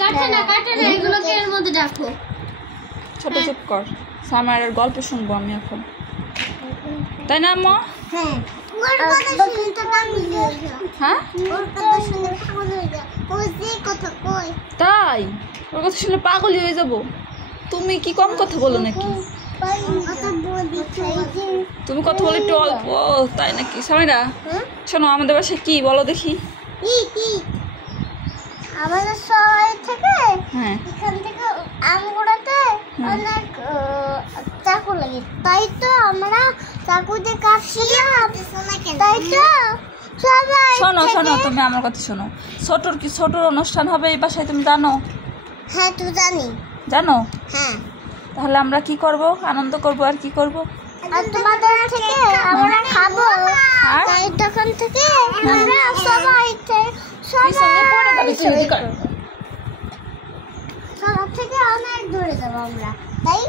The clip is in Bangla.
কাটে না এগুলোকে এর মধ্যে রাখো। ছোট চুপ কর, সামারের গল্প শুনবো আমি এখন, তাই না আম্মু? হ্যাঁ হ্যাঁ তাই, ওর কথা শুনলে পাগলই হয়ে যাব। তুমি কি কম কথা বলো নাকি? তুমি কথা বলো একটু অল্প, তাই নাকি? সামিরা শোনো, আমাদের বাসায় কি বলো দেখি? আমাদের শহর থেকে হ্যাঁ এখান থেকে আমগুড়াতে অনেক চাকু লাগে, তাই তো আমরা চাকু দিয়ে কাটছিলাম, তাই তো সবাই। শোনো শোনো, তুমি আমার কথা শোনো। ছোটর অনুষ্ঠান হবে এই বাসায়, তুমি জানো? হ্যাঁ তো জানি। জানো? হ্যাঁ। তাহলে আমরা কি করব? আনন্দ করব আর কি করব? আর তোমাদের থেকে আমরা খাবো, আর তাই তখন থেকে আমরা সবাই পিছনে পড়ে যাবে তুমি, কি করো? সবার থেকে অনেক দূরে যাবো আমরা, তাই